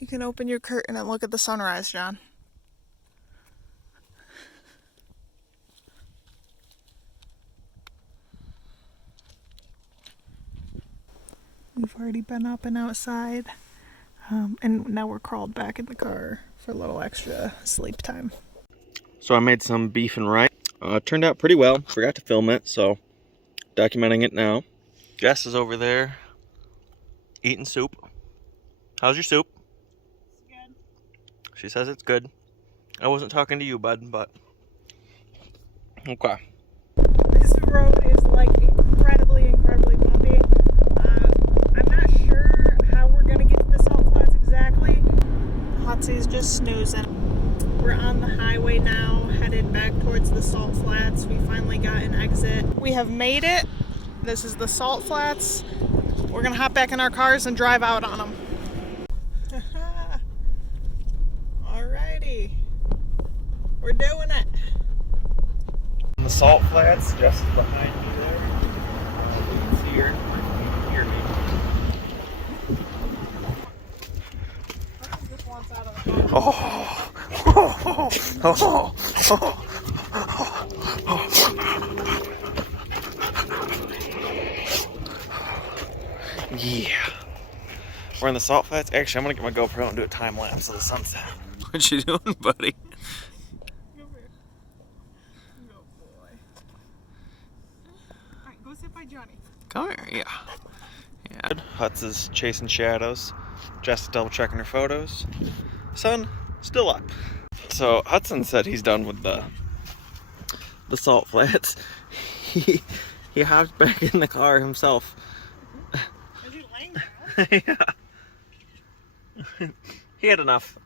You can open your curtain and look at the sunrise, John. We've already been up and outside, and now we're crawled back in the car for a little extra sleep time. So I made some beef and rice. It turned out pretty well. Forgot to film it, so documenting it now. Jess is over there eating soup. How's your soup? It's good. She says it's good. I wasn't talking to you, bud, but okay. This road is like incredibly bumpy. I'm not sure how we're gonna get to the Salt Flats exactly. Hotsy's just snoozing. We're on the highway now, headed back towards the Salt Flats. We finally got an exit. We have made it. This is the Salt Flats. We're gonna hop back in our cars and drive out on them. Alrighty. We're doing it. The Salt Flats, Jess is behind me there. You can see her. You can hear me. Just wants out of the car. Oh. Oh. Oh. Oh. Yeah. We're in the Salt Flats. Actually, I'm gonna get my GoPro and do a time lapse of the sunset. What you doing, buddy? Go here. Go, boy. Alright, go sit by Johnny. Come here, yeah. Yeah. Huts is chasing shadows. Jess is double checking her photos. Sun still up. So Hudson said he's done with the Salt Flats. He hopped back in the car himself. Is he laying down? Yeah. He had enough.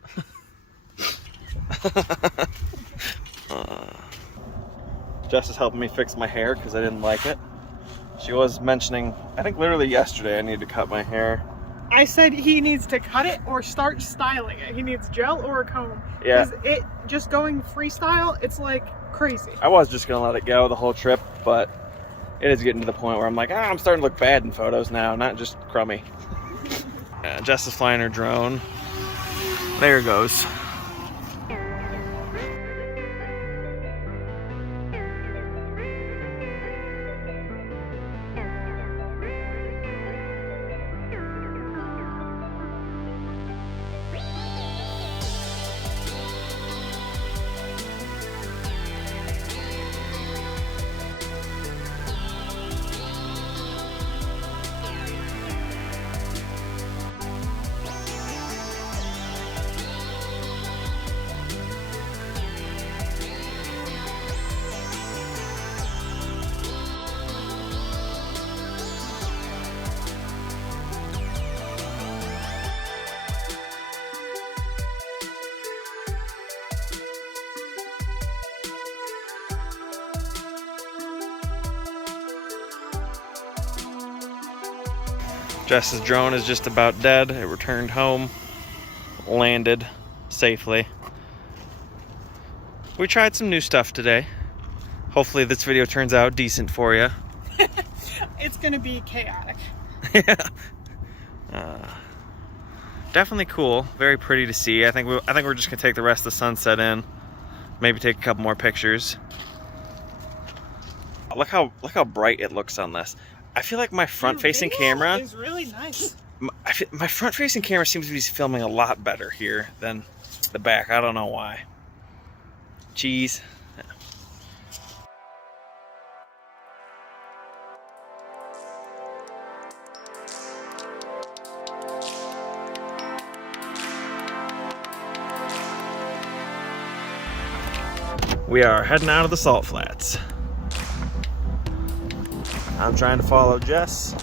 Jess is helping me fix my hair because I didn't like it. She was mentioning, I think literally yesterday, I need to cut my hair. I said he needs to cut it or start styling it. He needs gel or a comb. Yeah. 'Cause it just going freestyle, it's like crazy. I was just gonna let it go the whole trip, but it is getting to the point where I'm like, I'm starting to look bad in photos now, not just crummy. Jess is flying her drone. There it goes. Jess's drone is just about dead. It returned home, landed safely. We tried some new stuff today. Hopefully this video turns out decent for you. It's gonna be chaotic. Definitely cool. Very pretty to see. I think we're just gonna take the rest of the sunset in. Maybe take a couple more pictures. Look how bright it looks on this. I feel like my front-facing camera is really nice. My front-facing camera seems to be filming a lot better here than the back. I don't know why. Cheese. We are heading out of the Salt Flats. I'm trying to follow Jess.